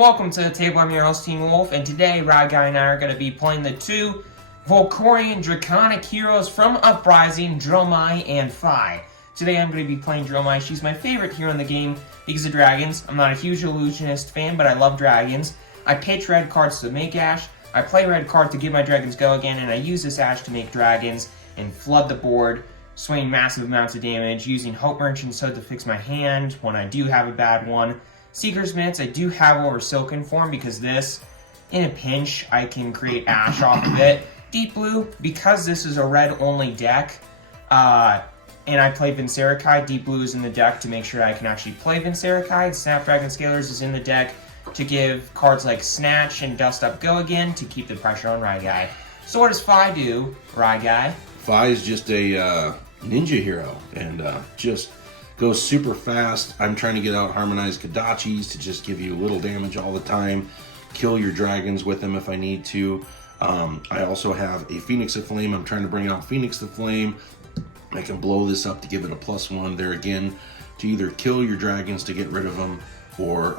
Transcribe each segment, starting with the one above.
welcome to the table. I'm your host, Teen Wolf, and today Rod Guy and I are going to be playing the two Volcorian Draconic heroes from Uprising, Dromai and Phi. Today I'm going to be playing Dromai. She's my favorite hero in the game because of dragons. I'm not a huge illusionist fan, but I love dragons. I pitch red cards to make ash, I play red card to get my dragons go again, and I use this ash to make dragons and flood the board, swinging massive amounts of damage, using Hope Merchant's Hood to fix my hand when I do have a bad one. Seeker's Mitts I do have over Silken form because this, in a pinch, I can create ash off of it. Deep Blue, because this is a red-only deck, and I play Vincerakai, Deep Blue is in the deck to make sure I can actually play Vincerakai. Snapdragon Scalers is in the deck to give cards like Snatch and Dust Up Go Again to keep the pressure on Raigai. So what does Phi do, Raigai? Phi is just a ninja hero, and just goes super fast. I'm trying to get out harmonized Kodachis to just give you little damage all the time, kill your dragons with them if I need to. I also have a Phoenix of Flame. I'm trying to bring out Phoenix of Flame. I can blow this up to give it a +1 there again to either kill your dragons to get rid of them, or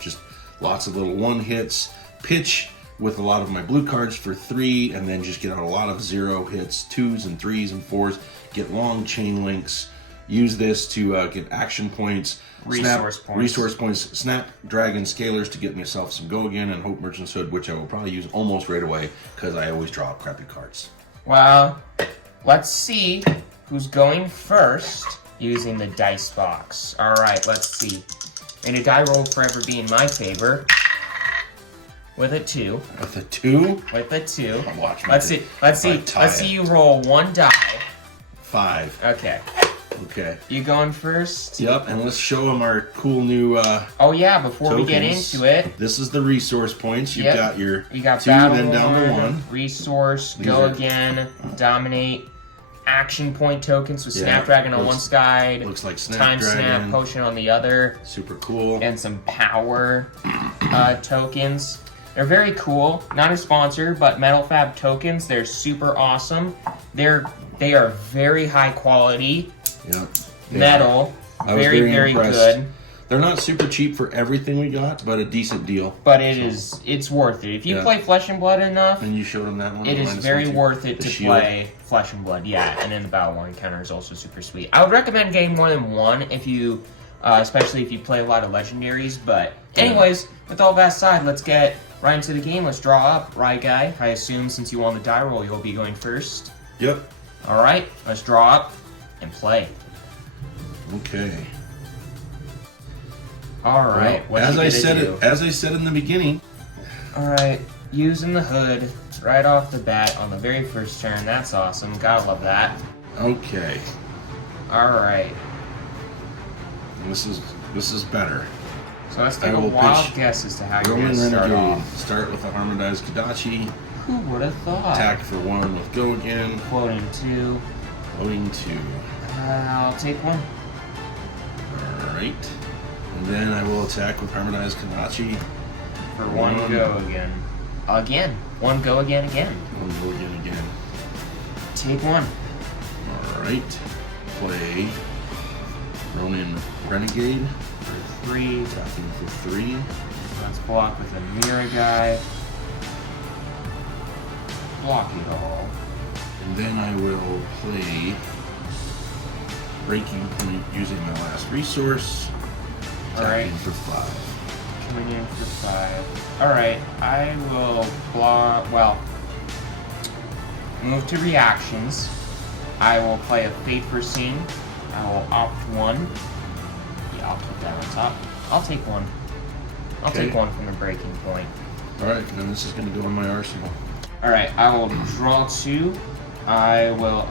just lots of little one hits. Pitch with a lot of my blue cards for 3, and then just get out a lot of 0 hits, 2s and 3s and 4s. Get long chain links. Use this to get action points, resource points, Snapdragon Scalers to get myself some Go Again, and Hope Merchant's Hood, which I will probably use almost right away because I always draw crappy cards. Well, let's see who's going first using the dice box. Alright, let's see. And a die roll forever be in my favor. With a 2. With a 2? With a 2. Watch me. Let's see you roll 1 die. 5. Okay. Okay. You going first? Yep, and let's show them our cool new oh yeah, before tokens. We get into it. This is the resource points. You've got your 2, battle then down to 1. Resource, Go Again, Dominate, action point tokens with Snapdragon on one side. Looks like Time Snapdragon. Snap Potion on the other. Super cool. And some power tokens. They're very cool. Not a sponsor, but Metal Fab tokens. They're super awesome. They are very high quality. Yep. Metal. Very good. They're not super cheap for everything we got, but a decent deal. But it's worth it. If you play Flesh and Blood enough, and you showed them that one, it is very worth it to play Flesh and Blood. Yeah, and then the Battle War encounter is also super sweet. I would recommend getting more than one if you, especially if you play a lot of legendaries. But anyways, with all that aside, let's get right into the game. Let's draw up. Raigai, I assume since you won the die roll, you'll be going first. Yep. All right, let's draw up and play. Okay. All right. Well, as I said in the beginning. All right, using the hood right off the bat on the very first turn. That's awesome. Gotta love that. Okay. All right. This is better. So let's take a wild guess as to how you're going to start off. Start with a harmonized Kodachi. Who would have thought? Attack for 1 with Go Again. Quoting 2. Quoting 2. I'll take 1. Alright. And then I will attack with harmonized Kodachi. For 1 Go Again. Again. 1 Go Again again. 1 Go Again again. Take 1. Alright. Play Ronin Renegade. For 3. Attacking for 3. Let's block with a Mirror Guy. Block it all. And then I will play Breaking Point using my last resource. Attacking for 5. Coming in for 5. Alright, I will move to reactions. I will play a Fate for Scene. I will opt 1. Yeah, I'll put that on top. I'll take 1. I'll take 1 from the Breaking Point. Alright, then this is going to go in my arsenal. Alright, I will draw 2. I will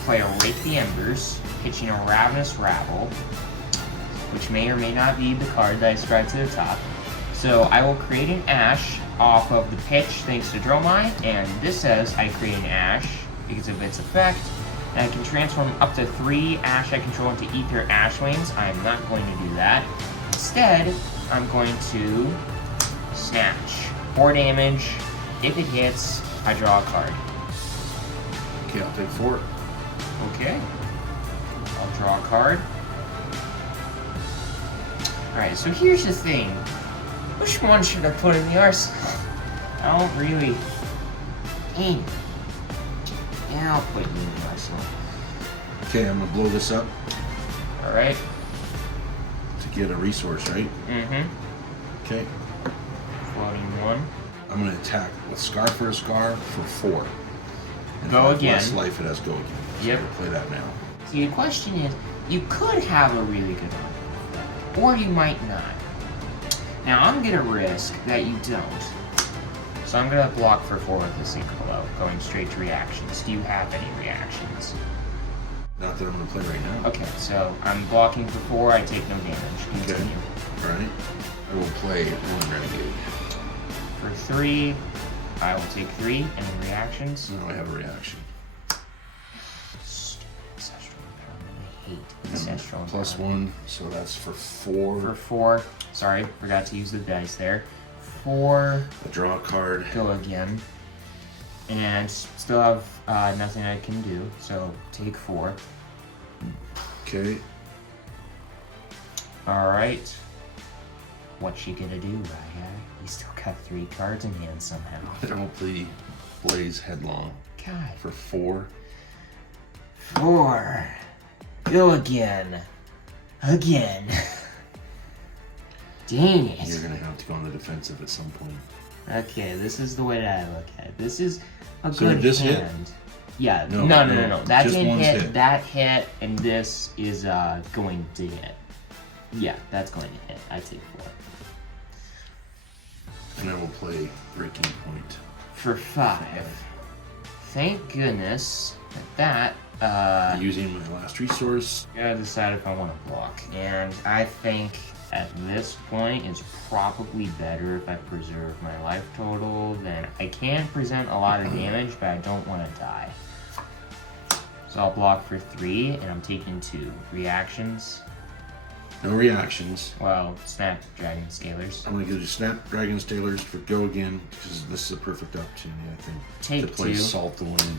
play a Rake the Embers, pitching a Ravenous Rabble, which may or may not be the card that I scribed to the top. So I will create an Ash off of the pitch thanks to Dromai, and this says I create an Ash because of its effect, and I can transform up to 3 Ash I control into Ether Ash Wings. I am not going to do that. Instead, I'm going to Snatch. 4 damage. If it hits, I draw a card. Okay, I'll take 4. Okay. I'll draw a card. Alright, so here's the thing. Which one should I put in the arsenal? I don't really... Dang. Yeah, I'll put you in the arsenal. Okay, I'm gonna blow this up Alright. to get a resource, right? Mm-hmm. Okay. Floating one. I'm gonna attack with Scar for a Scar for 4. And Go if again. Less life, it has go again. So Yep. we'll play that now. See, the question is, you could have a really good one, or you might not. Now, I'm gonna risk that you don't. So I'm gonna block for 4 with the Synchro, going straight to reactions. Do you have any reactions? Not that I'm gonna play right now. Okay, so I'm blocking for 4, I take no damage. Continue. All right. I will play 1 Renegade. For 3, I will take 3, and then reactions. Now I have a reaction. Stupid Ancestral Empowerment. I hate Ancestral Empowerment. Plus 1, so that's for 4. For 4, sorry, forgot to use the dice there. 4, I draw a card. go again. And still have nothing I can do, so take 4. Okay. Alright. What's she gonna do, Raya? You still got 3 cards in hand somehow. I will play Blaze Headlong God. for 4. 4. Go again. Again. Dang it. You're gonna have to go on the defensive at some point. Okay, this is the way that I look at it. This is a So good did this hit? hand. Yeah, No, no. no, That just didn't one's hit, hit. that hit, and this is going to hit. Yeah, that's going to hit. I take 4. And I will play Breaking Point. For 5. Thank goodness that Using my last resource. I gotta decide if I want to block. And I think at this point it's probably better if I preserve my life total. Then I can present a lot of damage, but I don't want to die. So I'll block for 3, and I'm taking 2 reactions. No reactions. Well, Snapdragon Scalers. I'm gonna give you Snapdragon Stalers for go again because this is a perfect opportunity, I think, Take to play 2. Salt the Wind.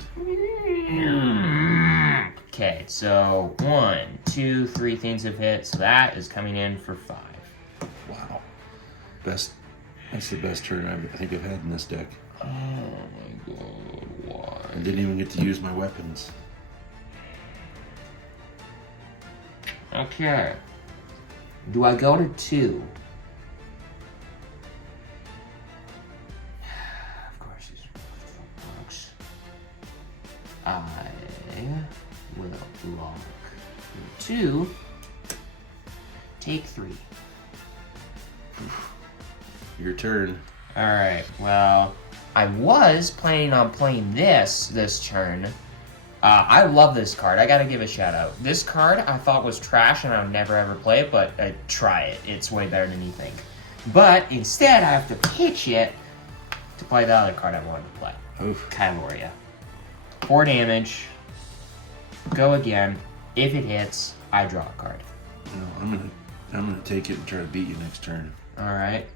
Okay, so 1, 2, 3 things have hit, so that is coming in for 5. Wow, that's the best turn I think I've had in this deck. Oh my god, why? I didn't even get to use my weapons. Okay. Do I go to 2? Of course, it's works. I will block 2. Take 3. Your turn. Alright, well, I was planning on playing this turn. I love this card. I gotta give a shout out. This card I thought was trash and I would never ever play it, but try it. It's way better than you think. But instead, I have to pitch it to play the other card I wanted to play. Oof. Kyloria. 4 damage. Go again. If it hits, I draw a card. No, I'm gonna take it and try to beat you next turn. Alright.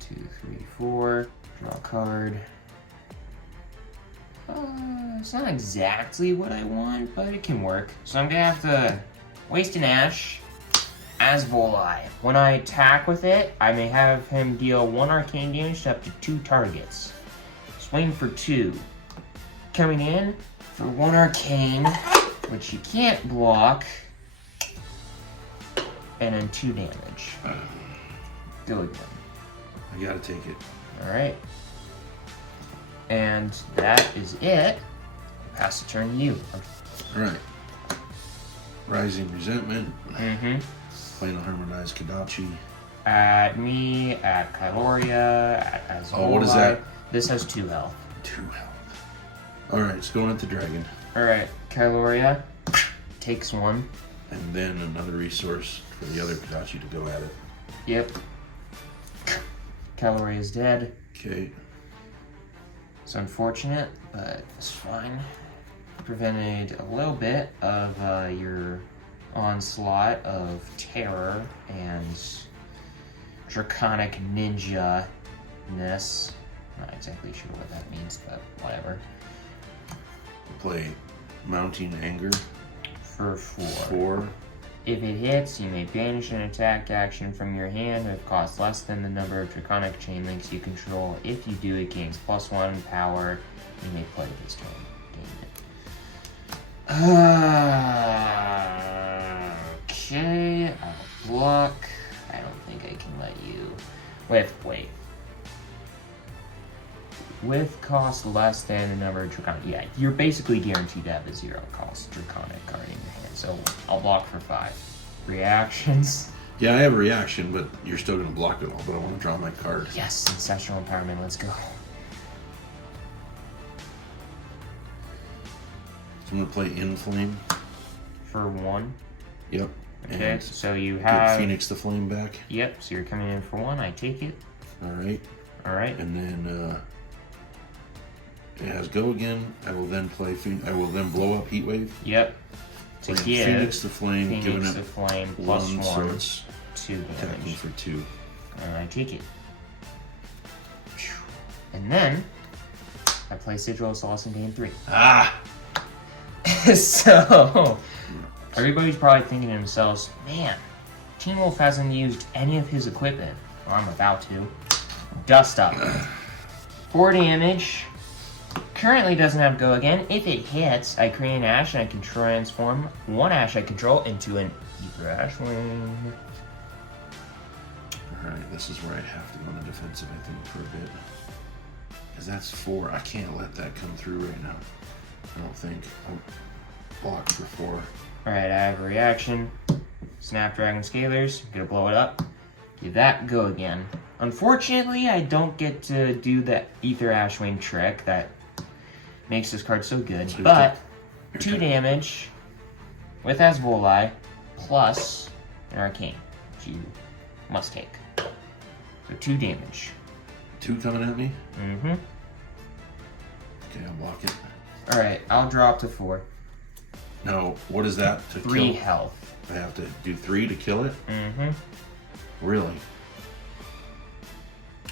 2, 3, 4. Draw a card. It's not exactly what I want, but it can work. So I'm gonna have to waste an Ash as Volai. When I attack with it, I may have him deal 1 arcane damage to up to 2 targets. Swing for 2. Coming in for 1 arcane, which you can't block, and then 2 damage. Go again. I gotta take it. Alright. And that is it. Pass the turn to you. Alright. Rising Resentment. Mm-hmm. Playing a Harmonized Kodachi. At me, at Kyloria, at Azula. Oh, what is that? This has 2 health. 2 health. Alright, it's going at the dragon. Alright, Kyloria takes 1. And then another resource for the other Kodachi to go at it. Yep. Kyloria is dead. Okay. It's unfortunate, but it's fine. Prevented a little bit of your onslaught of terror and draconic ninja-ness. Not exactly sure what that means, but whatever. Play Mounting Anger For 4. 4. If it hits, you may banish an attack action from your hand if it costs less than the number of draconic chain links you control. If you do, it gains +1 power. You may play this turn. Okay, I'll block. I don't think I can let you. Wait. With cost less than the number of draconic. Yeah, you're basically guaranteed to have a 0 cost draconic card in your hand. So I'll block for 5. Reactions. Yeah, I have a reaction, but you're still going to block it all. But I want to draw my card. Yes, ancestral empowerment. Let's go. So I'm going to play Inflame. For 1. Yep. Okay, and so you get have Phoenix the Flame back. Yep. So you're coming in for 1. I take it. All right. All right. And then it has go again. I will then play. I will then blow up Heatwave. Yep. To Play give Phoenix the Flame, giving Phoenix it the Flame +1, so it's 2 attacking damage. for 2. And I take it. And then I play Sigil of Solace in game 3. Ah! So everybody's probably thinking to themselves, man, Teen Wolf hasn't used any of his equipment. Well, I'm about to. Dust Up. 4 damage. Currently doesn't have go again. If it hits, I create an Ash and I can transform 1 Ash I control into an Ether Ashwing. Alright, this is where I have to go on the defensive, I think, for a bit. Because that's 4. I can't let that come through right now. I don't think. I'll block for 4. Alright, I have a reaction. Snapdragon Scalers. Gonna blow it up. Do that, go again. Unfortunately, I don't get to do the Ether Ashwing trick that makes this card so good. So but 2 turn. damage with Asvolai plus an Arcane, which you must take. So 2 damage. 2 coming at me? Mm-hmm. Okay, I'll block it. Alright, I'll drop to 4. Now, what is that to 3 kill? health. I have to do 3 to kill it? Mm-hmm. Really?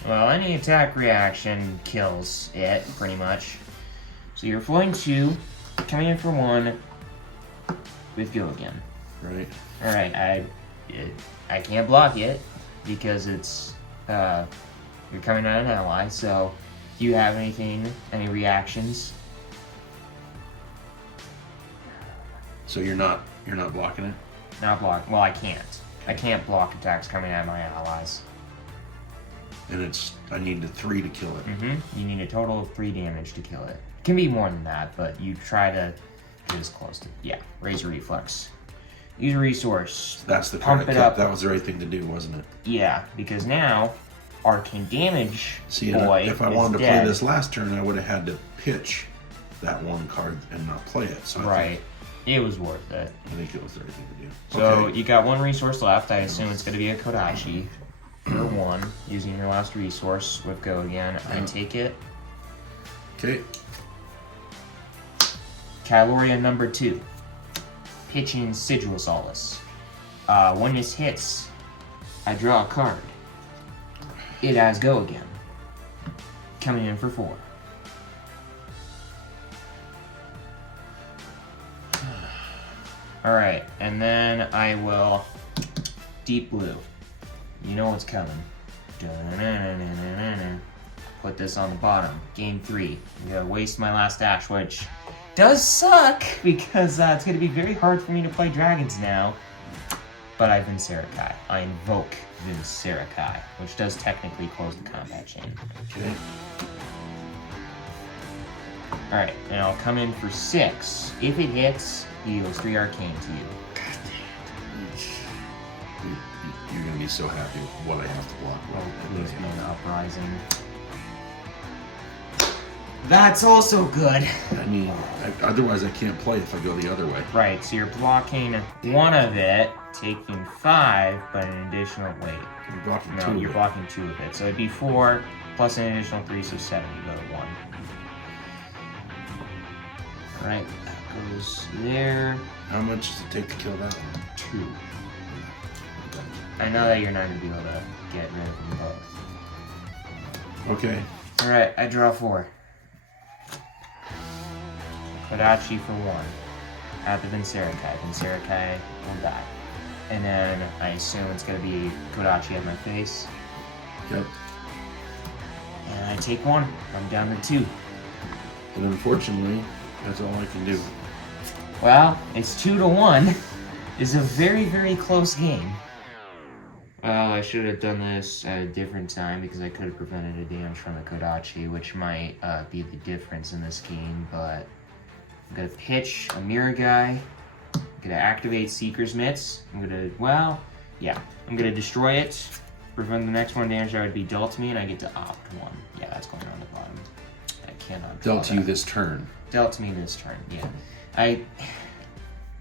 Well, any attack reaction kills it, pretty much. So you're flowing 2, coming in for 1, with go again. Right. Alright, I can't block it, because it's, you're coming on an ally, so do you have anything, any reactions? So you're not blocking it? Not block, well, I can't. I can't block attacks coming at my allies. And I need the 3 to kill it. You need a total of 3 damage to kill it. It can be more than that, but you try to get as close to, yeah, Razor Reflex. Use a resource. That's the Pump card I it kept. up. That was the right thing to do, wasn't it? Yeah, because now, Arcane Damage See, boy if I is wanted to dead. play this last turn, I would have had to pitch that 1 card and not play it. So Right. It was worth it. I think it was the right thing to do. So Okay. you got 1 resource left. I assume it's going to be a Kodachi. For 1, using your last resource with go again. I take it. Okay. Caloria number 2. Pitching Sigil of Solace. When this hits, I draw a card. It has go again. Coming in for 4. Alright, and then I will Deep Blue. You know what's coming. Da-na-na-na-na-na-na. Put this on the bottom. Game 3. I'm gonna waste my last Ash, which does suck because it's gonna be very hard for me to play dragons now. But I Vincerakai. I invoke Vincerakai, which does technically close the combat chain. Okay. Alright, and I'll come in for 6. If it hits, he deals 3 arcane to you. You're going to be so happy with what I have to block. Please be an uprising. That's also good. I mean, otherwise I can't play if I go the other way. Right, so you're blocking 1 of it, taking 5, but an additional, wait. You're blocking 2 No, of you're it. blocking 2 of it. So it'd be 4 plus an additional 3, so 7. You go to 1. Alright, that goes there. How much does it take to kill that one? 2. I know that you're not going to be able to get rid of them both. Okay. Alright, I draw 4. Kodachi for 1. At the Vincerakai. Vincerakai will die. And then I assume it's going to be Kodachi at my face. Yep. And I take one. I'm down to 2. And unfortunately, that's all I can do. Well, it's 2-1. It's a very, very close game. Well, I should have done this at a different time because I could have prevented a damage from the Kodachi, which might be the difference in this game, but I'm going to pitch a Mirror Guy. I'm going to activate Seeker's Mitts. I'm going to destroy it. Prevent the next 1 damage that would be dealt to me, and I get to opt 1. Yeah, that's going on the bottom. I cannot draw Dealt to you this turn. Dealt to me this turn, yeah.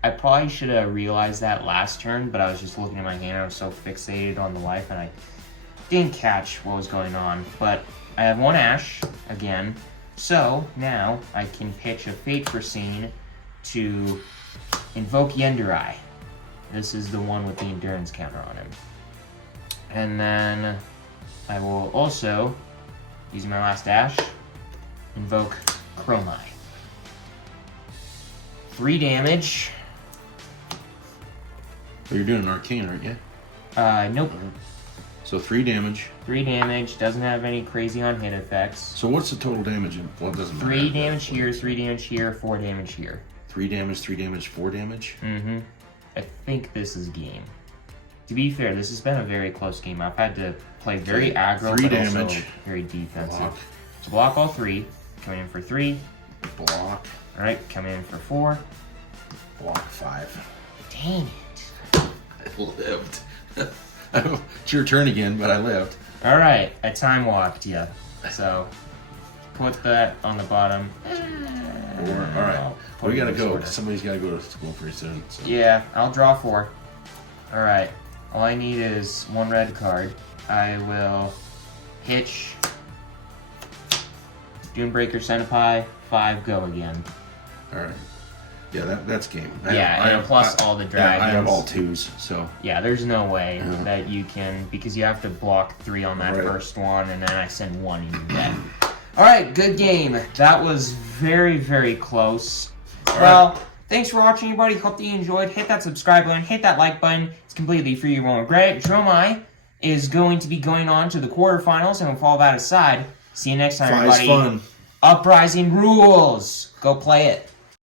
I probably should have realized that last turn, but I was just looking at my hand. I was so fixated on the life, and I didn't catch what was going on. But I have 1 Ash, again. So, now I can pitch a Fate Foreseen to invoke Yenderai. This is the one with the Endurance counter on him. And then I will also, using my last Ash, invoke Dromai. 3 damage. Oh, you're doing an arcane, aren't you? Nope. So 3 damage. 3 damage, doesn't have any crazy on hit effects. So what's the total damage? Well, it doesn't matter. 3 damage here, 3 damage here, 4 damage here. 3 damage, 4 damage? Mm-hmm. I think this is game. To be fair, this has been a very close game. I've had to play very aggro, 3 but damage. also very defensive. Block. So block all 3. Coming in for 3. Block. Alright, coming in for 4. Block 5. Dang it. I lived. It's your turn again, but I lived. Alright, I time walked you. So, put that on the bottom. Alright, we gotta go, because somebody's gotta go to school pretty soon. So. Yeah, I'll draw 4. Alright, all I need is 1 red card. I will hitch Dunebreaker Senpai, 5, go again. Alright. Yeah, that's game. Plus all the dragons. I have all 2s, so. Yeah, there's no way that you can, because you have to block 3 on that first one, and then I send 1 and you're dead. Alright, good game. That was very, very close. Well, thanks for watching, everybody. Hope that you enjoyed. Hit that subscribe button. Hit that like button. It's completely free. You won't regret it. Dromai is going to be going on to the quarterfinals, and we'll follow that aside. See you next time, everybody. Fun. Uprising rules. Go play it.